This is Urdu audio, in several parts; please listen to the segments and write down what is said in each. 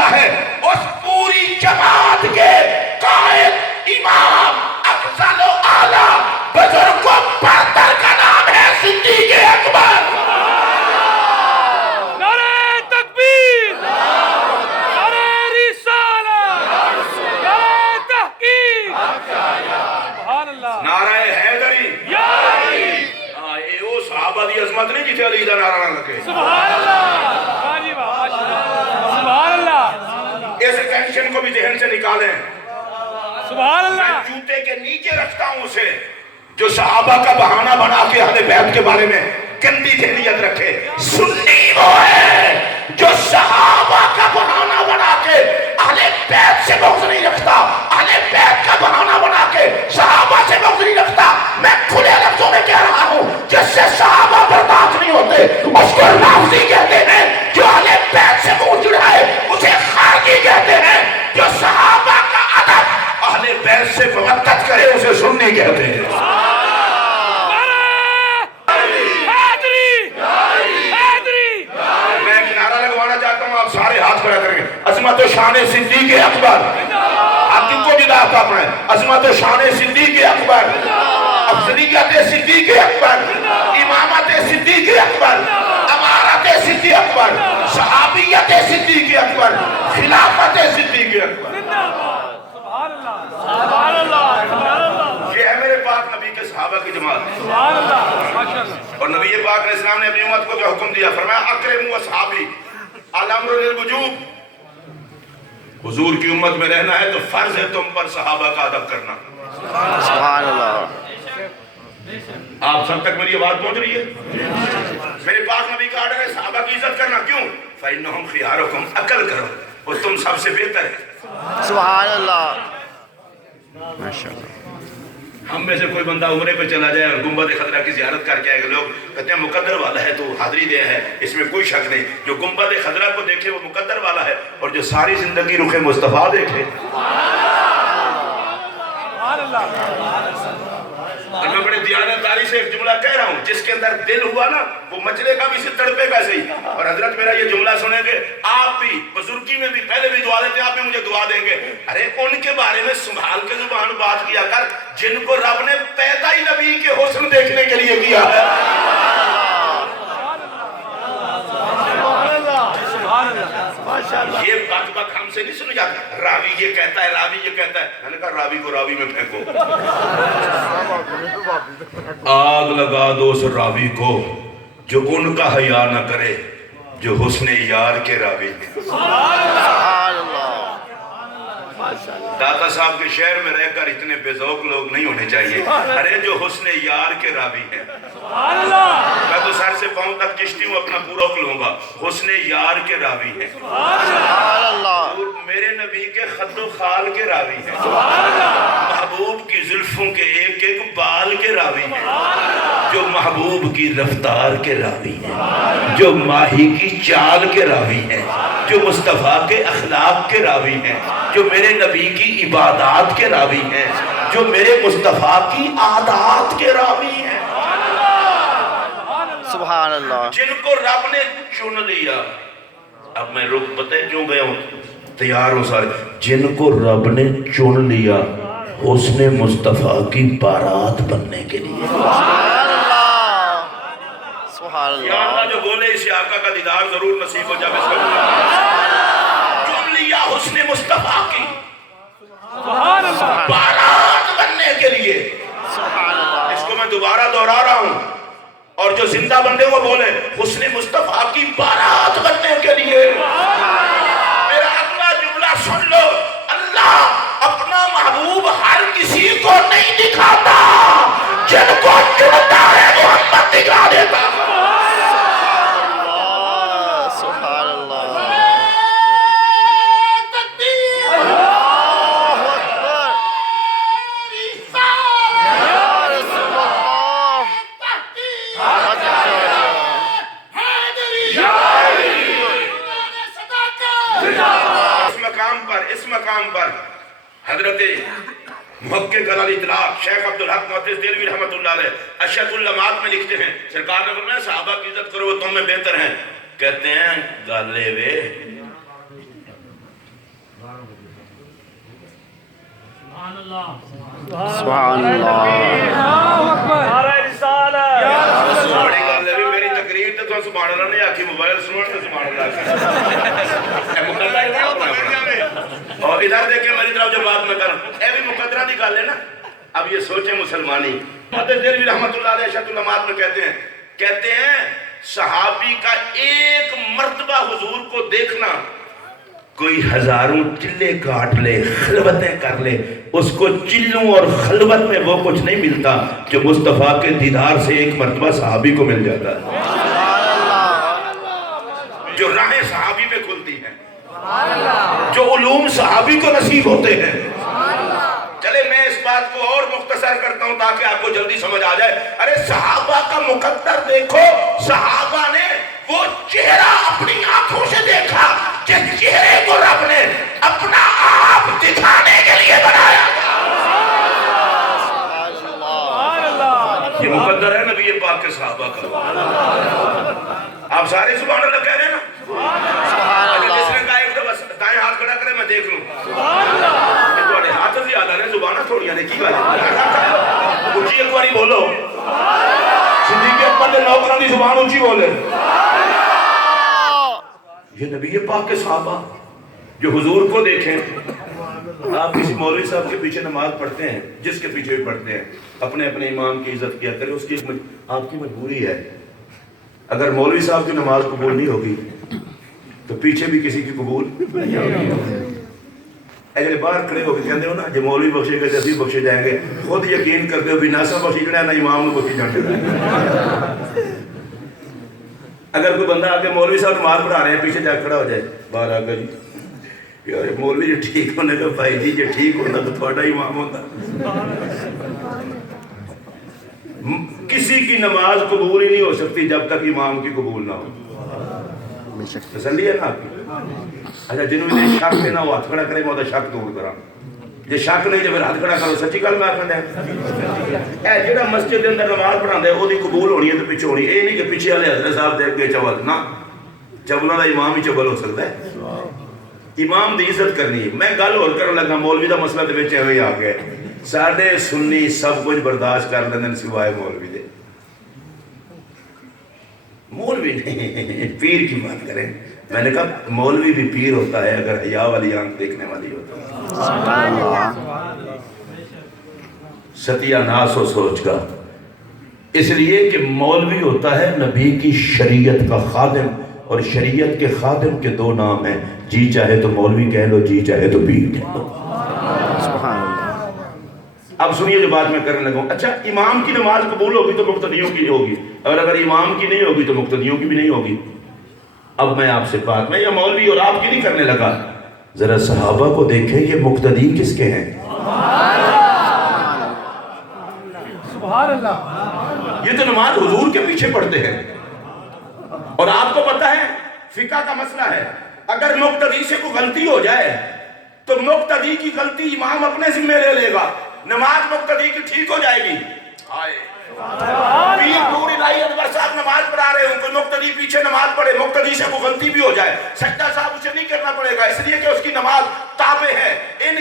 کیا ہے، اس پوری جماعت کے قائد امام افضل و اعلیٰ بزرگ و برتر کا نام ہے صدیق اکبر۔ نعرہ تکبیر، نعرہ رسالت، نعرہ تحقیق، سبحان اللہ، نعرہ حیدری۔ یا علی، یہ وہ صحابہ دی عظمت نہیں جتھے علی دا نعرہ نہ لگے۔ سبحان اللہ، واجب ماشاءاللہ، سبحان اللہ، اس ٹینشن کو بھی ذہن سے نکالیں۔ سبحان میں اللہ، جوتے کے نیچے رکھتا ہوں اسے جو صحابہ کا بہانہ بنا کے اہل بیت کے بارے میں گندی ذہنیت رکھے۔ سنی وہ ہے جو صحابہ کا بہانہ بنا کے اہل بیت سے بغض نہیں رکھتا، اہل بیت کا بہانہ بنا کے صحابہ سے بغض نہیں رکھتا۔ میں کھلے لفظوں میں کہہ رہا ہوں، جس سے صحابہ برداشت نہیں ہوتے اس کو رافضی کہتے ہیں، جو اہل بیت سے منہ چڑھائے اسے خارجی کہتے ہیں، جو صحابہ کا ادب اہل بیت سے موقت کرے اسے سنی کہتے ہیں۔ میں ایک نعرہ لگوانا چاہتا ہوں، آپ سارے ہاتھ کھڑا کریں گے۔ عظمت و شان صدیق اکبر، آپ کن کو جدا کرنا ہے؟ عظمت و شان صدیق اکبر، افضلیت صدیق اکبر، امامت صدیق اکبر، امارت صدیق اکبر، صحابیت صدیق اکبر، خلافت صدیق اکبر۔ سبحان اللہ، سبحان اللہ، سبحان اللہ، یہ ہے میرے پاک نبی کے صحابہ کی جماعت۔ سبحان اللہ، ماشاءاللہ، اور نبی پاک علیہ السلام نے اپنی امت کو جو حکم دیا، فرمایا اکرموا اصحابی الامر للوجوب۔ حضور کی امت میں رہنا ہے تو فرض ہے تم پر صحابہ کا ادب کرنا۔ سبحان اللہ، آپ سب تک میری بات پہنچ رہی ہے؟ میرے پاک نبی کا آرڈر ہے صحابہ کی عزت کرنا۔ کیوں؟ فإنہم خیارکم، عقل کرو، وہ تم سب سے بہتر ہے۔ سبحان اللہ، ماشاءاللہ، ہم میں سے کوئی بندہ عمرے پہ چلا جائے اور گنبد خضرا کی زیارت کر کے آئے گا، لوگ کہتے ہیں مقدر والا ہے تو حاضری دے ہے، اس میں کوئی شک نہیں۔ جو گنبد خضرا کو دیکھے وہ مقدر والا ہے، اور جو ساری زندگی رخ مصطفیٰ دیکھے۔ سبحان اللہ، اور میں بڑے دیانتداری سے ایک جملہ کہہ رہا ہوں، جس کے اندر دل ہوا نا وہ مچلے کا بھی سے تڑپے گا صحیح۔ اور حضرت میرا یہ جملہ سنیں گے، آپ بھی بزرگی میں بھی پہلے بھی دعا دیتے ہیں، آپ بھی مجھے دعا دیں گے۔ ارے ان کے بارے میں سنبھال کے زبان بات کیا کر جن کو رب نے پیدا ہی نبی کے حسن دیکھنے کے لیے کیا ہے۔ یہ بات ہم سے نہیں سنی جاتی، راوی یہ کہتا ہے، راوی یہ کہتا ہے۔ میں نے کہا راوی کو راوی میں پھینکو، آگ لگا دو اس راوی کو جو ان کا حیا نہ کرے جو حسن یار کے راوی ہیں۔ سبحان اللہ، داتا صاحب کے شہر میں رہ کر اتنے بے ذوق لوگ نہیں ہونے چاہیے۔ ارے جو حسن یار کے راوی ہیں، سبحان اللہ، میں تو سر سے پاؤں تک چشتی ہوں، اپنا پورا لوں گا، حسن یار کے راوی ہیں، سبحان اللہ، میرے نبی کے خد و خال کے راوی ہیں، محبوب کی زلفوں کے ایک ایک بال کے راوی ہیں، جو محبوب کی رفتار کے راوی ہیں، جو ماہی کی چال کے راوی ہیں، جو مصطفیٰ کے اخلاق کے راوی ہیں، جو میرے نبی کی عبادات کے راوی ہیں، جو میرے مصطفیٰ کی عادات کے راوی ہیں، سبحان اللہ، جن کو رب نے چن لیا۔ اب میں رک بتائیں کیوں گیا ہوں، تیار ہوں سارے، جن کو رب نے چن لیا حسن مصطفیٰ کی بارات بننے کے لیے۔ سبحان اللہ، سبحان یا اللہ، اللہ جو بولے اسے آقا کا دیدار ضرور نصیب ہو جائے۔ چن لیا حسن مصطفیٰ کی سبحان اللہ، بارات بننے کے لیے۔ سبحان اللہ، اس کو میں دوبارہ دہرا رہا ہوں، اور جو زندہ بندے وہ بولے حسن مصطفیٰ کی بارات بننے کے لیے۔ میرا اگلا جملہ سن لو، اللہ اپنا محبوب ہر کسی کو نہیں دکھاتا، جن کو چنتا ہے محمد دکھا دیتا۔ سبحان اللہ، اس مقام پر حضرت محقق علی اطلاق شیخ عبدالحق محدث دہلوی رحمۃ اللہ علیہ اشد اللمات میں لکھتے ہیں، سرکار نے فرمایا صحابہ کی عزت کرو وہ تم میں بہتر ہیں۔ کہتے ہیں گالے وے سبحان اللہ نعرہ رسالت بڑی گل ہے میری تقریر تے تو سبحان اللہ نے آکھی موبائل سنن تے سبحان اللہ اور ادھر دیکھیں میری طرف جو بات میں کروں اے بھی مقدرہ دی گل ہے نا اب یہ سوچیں مسلمانی محدث دہلوی رحمۃ اللہ علیہ شرح العلمات میں کہتے ہیں صحابی کا ایک مرتبہ حضور کو دیکھنا کوئی ہزاروں چلے کاٹ لے خلوتیں کر لے اس کو چلوں اور خلوت میں وہ کچھ نہیں ملتا جو مصطفیٰ کے دیدار سے ایک مرتبہ صحابی کو مل جاتا ہے جو راہیں صحابی پہ کھلتی ہیں جو علوم صحابی کو نصیب ہوتے ہیں چلے میں اس بات کو اور مختصر کرتا ہوں تاکہ آپ کو جلدی سمجھ آ جائے ارے صحابہ کا مقدر دیکھو صحابہ نے وہ چہرہ اپنی آنکھوں سے دیکھا جس چہرے کو رب نے اپنا آپ دکھانے کے لیے بنایا یہ مقدر ہے نبی پاک کے صحابہ کا آپ سارے سبحان اللہ کہہ رہے ہیں نا جس نے کہا ایک دفعہ دائیں ہاتھ کھڑا کرے میں دیکھ لوں تھوڑے ہاتھ زیادہ نے زبانہ تھوڑیاں نے کی بات اونچی ایک باری بولو صدیق اکبر نے نوکروں کی زبان اونچی بولے یہ نبی پاک کے صحابہ جو حضور کو دیکھیں آپ کسی مولوی صاحب کے پیچھے نماز پڑھتے ہیں جس کے پیچھے بھی پڑھتے ہیں اپنے اپنے امام کی عزت کیا کرے اس کی آپ کی مجبوری ہے اگر مولوی صاحب کی نماز قبول نہیں ہوگی تو پیچھے بھی کسی کی قبول نہیں ہوگی اگر باہر کھڑے ہو کے کہتے ہو نا جو مولوی بخشے گا جیسے بخشے جائیں گے خود یقین کرتے ہو بھی ناسا بخشی جڑا نہ امام نے بخشی جانے اگر کوئی بندہ آگے مولوی صاحب نماز پڑھا رہے ہیں پیچھے جا کھڑا ہو جائے باہر آگے جی یار مولوی جی ٹھیک ہونے کا بھائی جی جی ٹھیک ہونا تو تھوڑا امام ہوتا کسی کی نماز قبول ہی نہیں ہو سکتی جب تک امام کی قبول نہ ہو تسلی ہے نا آپ کی اچھا جنہوں نے شک دینا وہ ہاتھ کھڑا کرے میں شک دور کرا جی شک نہیں جو پھر ہاتھ کھڑا کرو سچی گل میں آخر ہے جہاں مسجد کے اندر نماز پڑھا ہے وہ قبول ہونی ہے تو پیچھے ہونی یہ نہیں کہ پیچھے والے حضرت صاحب دیکھ کے چول نہ چبلوں کا امام ہی چبل ہو سکتا ہے امام دی عزت کرنی ہے میں گل اور کرنے لگا مولوی دا مسئلہ دے وچ ایویں آ گیا ساڈے سنی سب کچھ برداشت کر لیندے سوائے مولوی دے مولوی نہیں پیر کی بات کریں میں نے کہا مولوی بھی پیر ہوتا ہے اگر حیا والی آنکھ دیکھنے والی ہوتا ہے ستیہ ناس و سوچ کا اس لیے کہ مولوی ہوتا ہے نبی کی شریعت کا خادم اور شریعت کے خادم کے دو نام ہیں جی چاہے تو مولوی کہہ لو جی چاہے تو پیر کہہ لو اب سنیے جو بات میں کرنے لگا ہوں اچھا امام کی نماز قبول ہوگی تو مقتدیوں کی ہوگی اور اگر امام کی نہیں ہوگی تو مقتدیوں کی بھی نہیں ہوگی اب میں آپ سے بات میں یا مولوی اور آپ کی نہیں کرنے لگا ذرا صحابہ کو دیکھیں یہ مقتدی کس کے ہیں سبحان اللہ یہ تو نماز حضور کے پیچھے پڑھتے ہیں اور آپ کو پتہ ہے فقہ کا مسئلہ ہے اگر مقتدی سے کوئی غلطی ہو جائے تو مقتدی کی غلطی امام اپنے ذمہ لے لے گا نماز مقتدی کی ٹھیک ہو جائے گی پیر نور الہی انور صاحب نماز پڑھا رہے ہوں کوئی مقتدی پیچھے نماز پڑھے مقتدی سے کوئی غلطی بھی ہو جائے سجدہ صاحب اسے نہیں کرنا پڑے گا اس لیے کہ اس کی نماز تابع ہے ان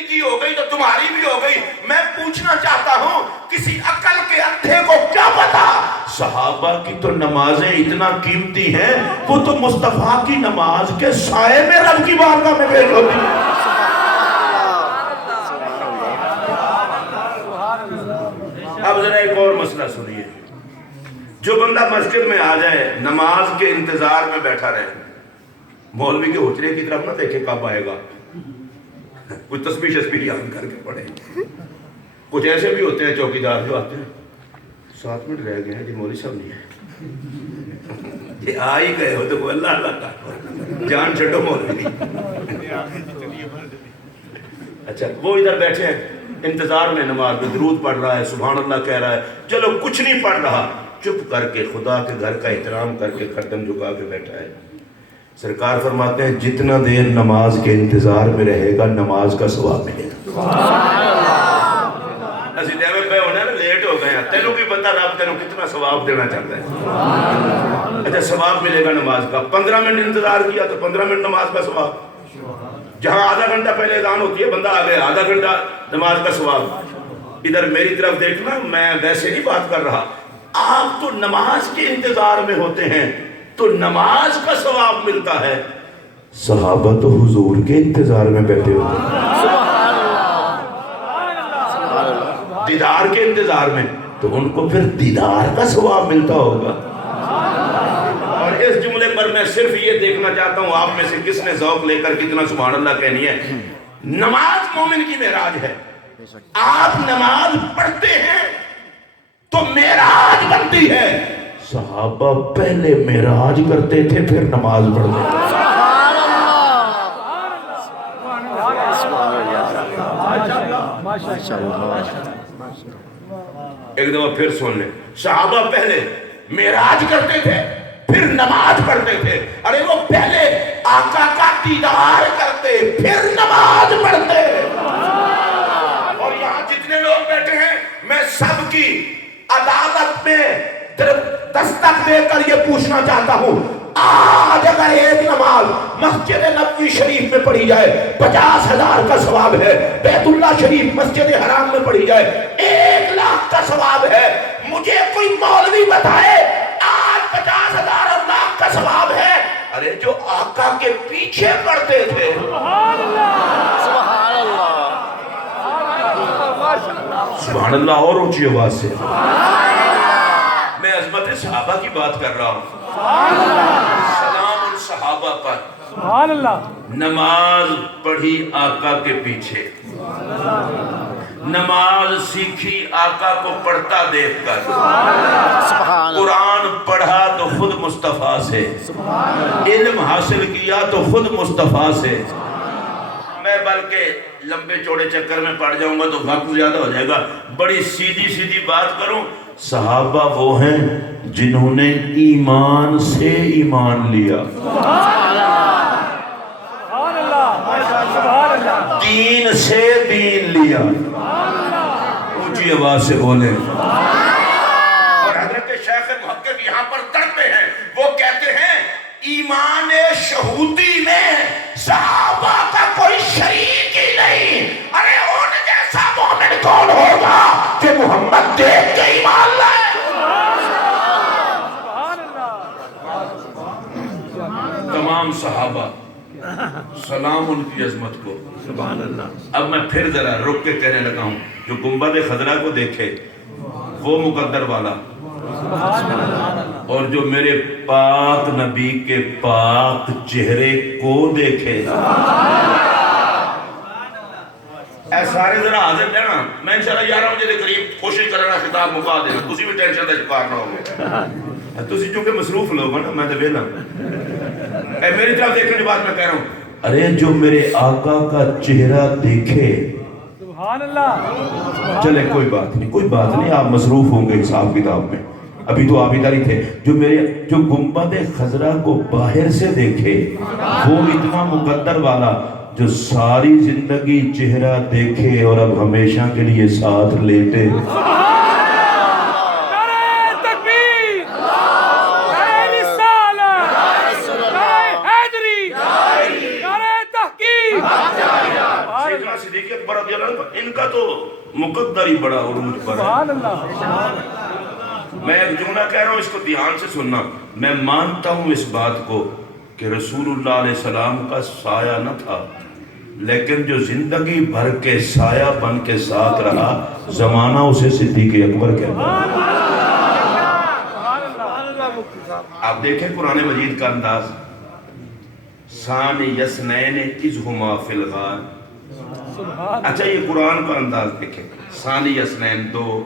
کی ہو گئی تو تمہاری بھی ہو گئی میں پوچھنا چاہتا ہوں کسی عقل کے اندھے کو کیا پتا صحابہ کی تو نمازیں اتنا قیمتی ہیں وہ تو مصطفیٰ کی نماز کے سائے میں رب کی بارگاہ میں پیش ہوتی ہیں اب ذرا ایک اور مسئلہ سنیے جو بندہ مسجد میں آ جائے نماز کے انتظار میں بیٹھا رہے مولوی کے حجرے کی طرف نہ دیکھے کب آئے گا کوئی تسبیح شسبیح یاد کر کے پڑھے کچھ ایسے بھی ہوتے ہیں چوکیدار جو آتے ہیں 7 منٹ رہ گئے ہیں جی مولوی صاحب نہیں ہے یہ آ ہی گئے ہو تو اللہ اللہ کا جان چھٹو مولوی اچھا وہ ادھر بیٹھے ہیں انتظار میں نماز میں درود پڑھ رہا ہے سبحان اللہ کہہ رہا ہے چلو کچھ نہیں پڑھ رہا چپ کر کے خدا کے گھر کا احترام کر کے گردن جھکا کے بیٹھا ہے سرکار فرماتے ہیں جتنا دیر نماز کے انتظار میں رہے گا نماز کا ثواب ملے گا اسی دیوے پہ ہونا ہے لیٹ ہو گئے ہیں تینوں کی پتہ رب تینوں کتنا ثواب دینا چاہتا ہے اچھا ثواب ملے گا نماز کا 15 منٹ انتظار کیا تو 15 منٹ نماز کا ثواب جہاں آدھا گھنٹہ پہلے اذان ہوتی ہے، بندہ آ گیا، آدھا گھنٹہ نماز کا ثواب. ادھر میری طرف دیکھنا، میں ویسے نہیں بات کر رہا. آپ تو نماز کے انتظار میں ہوتے ہیں تو نماز کا ثواب ملتا ہے. صحابہ تو حضور کے انتظار میں بیٹھے ہوتے ہیں، دیدار کے انتظار میں، تو ان کو پھر دیدار کا ثواب ملتا ہوگا. اور اس جملے پر میں صرف یہ دیکھنا چاہتا ہوں آپ میں سے کس نے ذوق لے کر کتنا سبحان اللہ کہنی ہے. نماز مومن کی معراج ہے. آپ نماز پڑھتے ہیں تو معراج بنتی ہے. صحابہ پہلے معراج کرتے تھے پھر نماز پڑھتے تھے. ایک دفعہ پھر سن لیں، صحابہ پہلے معراج کرتے تھے پھر نماز پڑھتے تھے. ارے وہ پہلے آقا کا دیدار کرتے پھر نماز پڑھتے. اور یہاں جتنے لوگ بیٹھے ہیں میں سب کی عدالت میں دستک دے کر یہ پوچھنا چاہتا ہوں، آج اگر ایک نماز مسجد نبوی شریف میں پڑھی جائے 50,000 کا ثواب ہے، بیت اللہ شریف مسجد حرام میں پڑھی جائے 1,00,000 کا ثواب ہے. مجھے کوئی مولوی بتائے آج 50,000 اور لاکھ کا ثواب ہے. ارے جو آقا کے پیچھے پڑھتے تھے، سبحان اللہ، سبحان اللہ اور اونچی آواز سے. میں عظمت صحابہ کی بات کر رہا ہوں. سلام ان صحابہ پر. سبحان اللہ. نماز پڑھی آقا کے پیچھے، نماز سیکھی آقا کو پڑھتا دیکھ کر، سبحان اللہ، قرآن پڑھا تو خود مصطفیٰ سے، علم حاصل کیا تو خود مصطفیٰ سے. میں بلکہ لمبے چوڑے چکر میں پڑ جاؤں گا تو وقت زیادہ ہو جائے گا. بڑی سیدھی سیدھی بات کروں، صحابہ وہ ہیں جنہوں نے ایمان سے ایمان لیا، دین سے دین لیا. اونچی آواز سے بولیں. اور حضرت شیخ محقق یہاں پر تڑپتے ہیں، وہ کہتے ہیں ایمان شہودی میں صحابہ کا کوئی شریک ہی نہیں. ارے ان جیسا مومن کون ہوگا کہ محمد دیکھ کے ایمان لائے. تمام صحابہ سلام ان کی عظمت کو. سبحان اللہ. اب میں پھر ذرا رک کے کہنے لگا ہوں، جو گنبد خضرا کو دیکھے وہ مقدر والا، اور جو میرے پاک نبی کے پاک چہرے کو دیکھے. اے سارے ذرا حاضر جانا. میں انشاءاللہ 11 بجے کے قریب کوشش کرنا خطاب مکا دینا. تسی بھی ٹینشن دا شکار نہ ہوگے. تسی چونکہ مصروف لوگ ہیں نا، میں تو ویلا. اے میری طرف دیکھنے کی بات میں کہہ رہا ہوں. ارے جو میرے آقا کا چہرہ دیکھے، سبحان اللہ. چلے کوئی بات نہیں، کوئی بات نہیں، آپ مصروف ہوں گے حساب کتاب میں، ابھی تو آپ ادھر ہی تھے. جو گنبد خضرا کو باہر سے دیکھے وہ اتنا مقدر والا جو ساری زندگی چہرہ دیکھے اور اب ہمیشہ کے لیے ساتھ لیٹے. ان کا تو مقدر ہی بڑا عروج پر ہے. میں ایک جملہ کہہ رہا ہوں، اس کو دھیان سے سننا. میں مانتا ہوں اس بات کو کہ رسول اللہ علیہ السلام کا سایہ نہ تھا، لیکن جو زندگی بھر کے سایہ بن کے ساتھ رہا، زمانہ اسے صدیق اکبر کہتا ہے. آپ دیکھیں قرآن مجید کا انداز، ثانی یسنین اذ ہما فی الغار. اچھا یہ قرآن کا انداز دیکھیں، ثانی یسنین 2،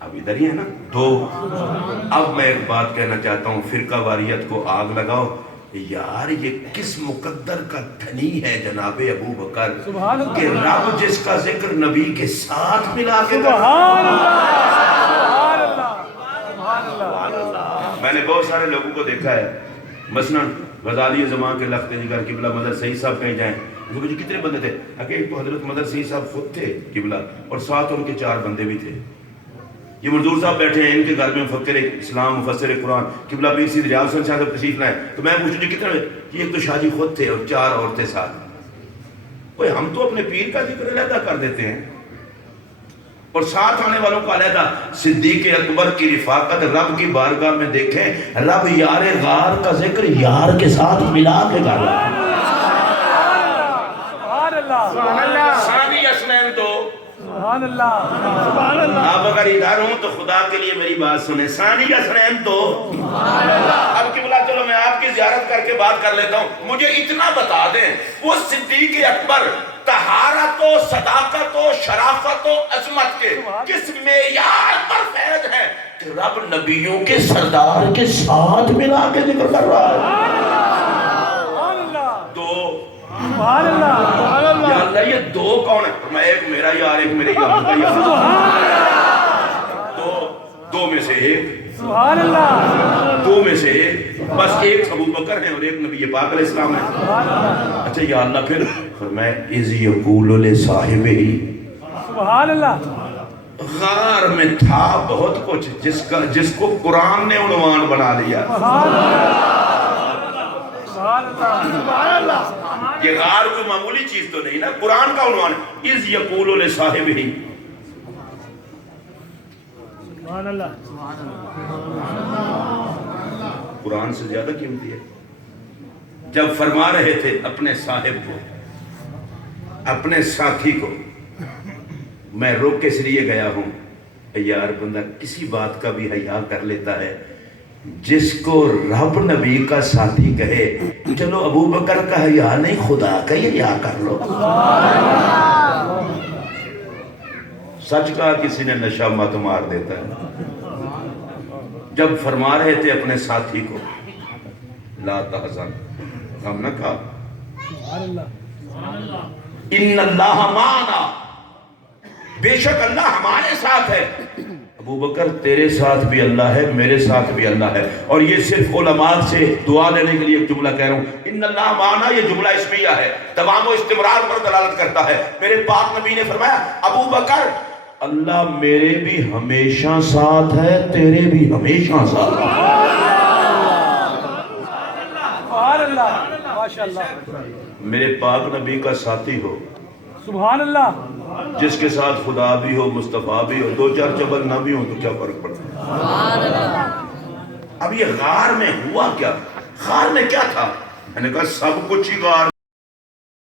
اب ادھر ہی ہے نا 2. اب میں ایک بات کہنا چاہتا ہوں، فرقہ واریت کو آگ لگاؤ. یار یہ کس مقدر کا دھنی ہے جناب ابو بکر کہ رب جس کا ذکر نبی کے ساتھ ملا کے میں نے بہت سارے لوگوں کو دیکھا ہے، مثلا غزالی زمان کے لخت جگر قبلہ مدر سعید صاحب کہیں جائیں، مجھے کتنے بندے تھے؟ ایک تو حضرت مدر سعید صاحب خود تھے قبلہ، اور ساتھ ان کے 4 بندے بھی تھے. یہ منظور صاحب بیٹھے ہیں، ان کے گھر میں مفکر اسلام مفسر قرآن قبلہ پیر سید ریاض حسین شاہ صاحب تشریف لائے، تو میں پوچھوں جی کتنے ہوئے؟ یہ ایک تو شاہ جی خود تھے اور 4 عورتیں ساتھ۔ اوے ہم تو اپنے پیر کا ذکر علیحدہ کر دیتے ہیں اور ساتھ آنے والوں کو علیحدہ۔ صدیق اکبر کی رفاقت رب کی بارگاہ میں دیکھیں، رب یار غار کا ذکر یار کے ساتھ ملا کے کر رہا ہے۔ سبحان اللہ ثانی اسنین دو، سبحان اللہ سبحان اللہ آپ اگر ادھر ہوں تو خدا کے لیے میری بات سنیں، ثانی اسنین دو۔ اب قبلہ چلو میں آپ کی زیارت کر کے بات کر لیتا ہوں، مجھے اتنا بتا دیں وہ صدیق اکبر طہارت و صداقت و شرافت و عظمت کے کس معیار پر فیض ہے کہ رب نبیوں کے سردار کے ساتھ ملا کے ذکر کر رہا ہے؟ سبحان اللہ دو، سبحان اللہ یا اللہ یہ دو کون ہے؟ میں ایک میرا یار، ایک میرے یار کا یار، دو میں سے ایک، سبحان اللہ دو میں سے ایک، بس ایک ابو بکر ہے اور ایک نبی پاک علیہ السلام ہے۔ اچھا یا اللہ پھر فرمائے اذ یقول لصاحبہ، سبحان اللہ غار میں تھا بہت کچھ جس کو قرآن نے عنوان بنا لیا۔ سبحان اللہ سبحان اللہ یہ غار کوئی معمولی چیز تو نہیں نا، قرآن کا عنوان ہے اذ یقول لصاحبہ۔ سبحان اللہ قرآن سے زیادہ قیمتی ہے۔ جب فرما رہے تھے اپنے صاحب کو، اپنے ساتھی کو، میں روک کے اس لیے گیا ہوں یار بندہ کسی بات کا بھی حیا کر لیتا ہے، جس کو رب نبی کا ساتھی کہے چلو ابو بکر کا حیا نہیں خدا کا ہی حیا کر لو۔ سچ کہا کسی نے نشہ مت مار دیتا ہے۔ جب فرما رہے تھے اپنے ساتھی کو لا تحزن، ہم نے کہا ان اللہ معنا، بے شک اللہ ہمارے ساتھ ہے۔ ابو بکر تیرے ساتھ بھی اللہ ہے، میرے ساتھ بھی اللہ ہے، اور یہ صرف علماء سے دعا لینے کے لیے ایک جملہ کہہ رہا ہوں۔ ان اللہ معنا یہ جملہ اسمیہ ہے، تمام و استمرار پر دلالت کرتا ہے۔ میرے پاک نبی نے فرمایا ابو بکر اللہ میرے بھی ہمیشہ ساتھ ہے، تیرے بھی ہمیشہ ساتھ ہے۔ سبحان اللہ ماشاءاللہ میرے پاک نبی کا ساتھی ہو، سبحان اللہ جس کے ساتھ خدا بھی ہو، مصطفیٰ بھی ہو، 2-4 چبل نہ بھی ہو تو کیا فرق پڑتا ہے؟ اب یہ غار میں ہوا کیا؟ غار میں کیا تھا؟ میں نے کہا سب کچھ ہی غار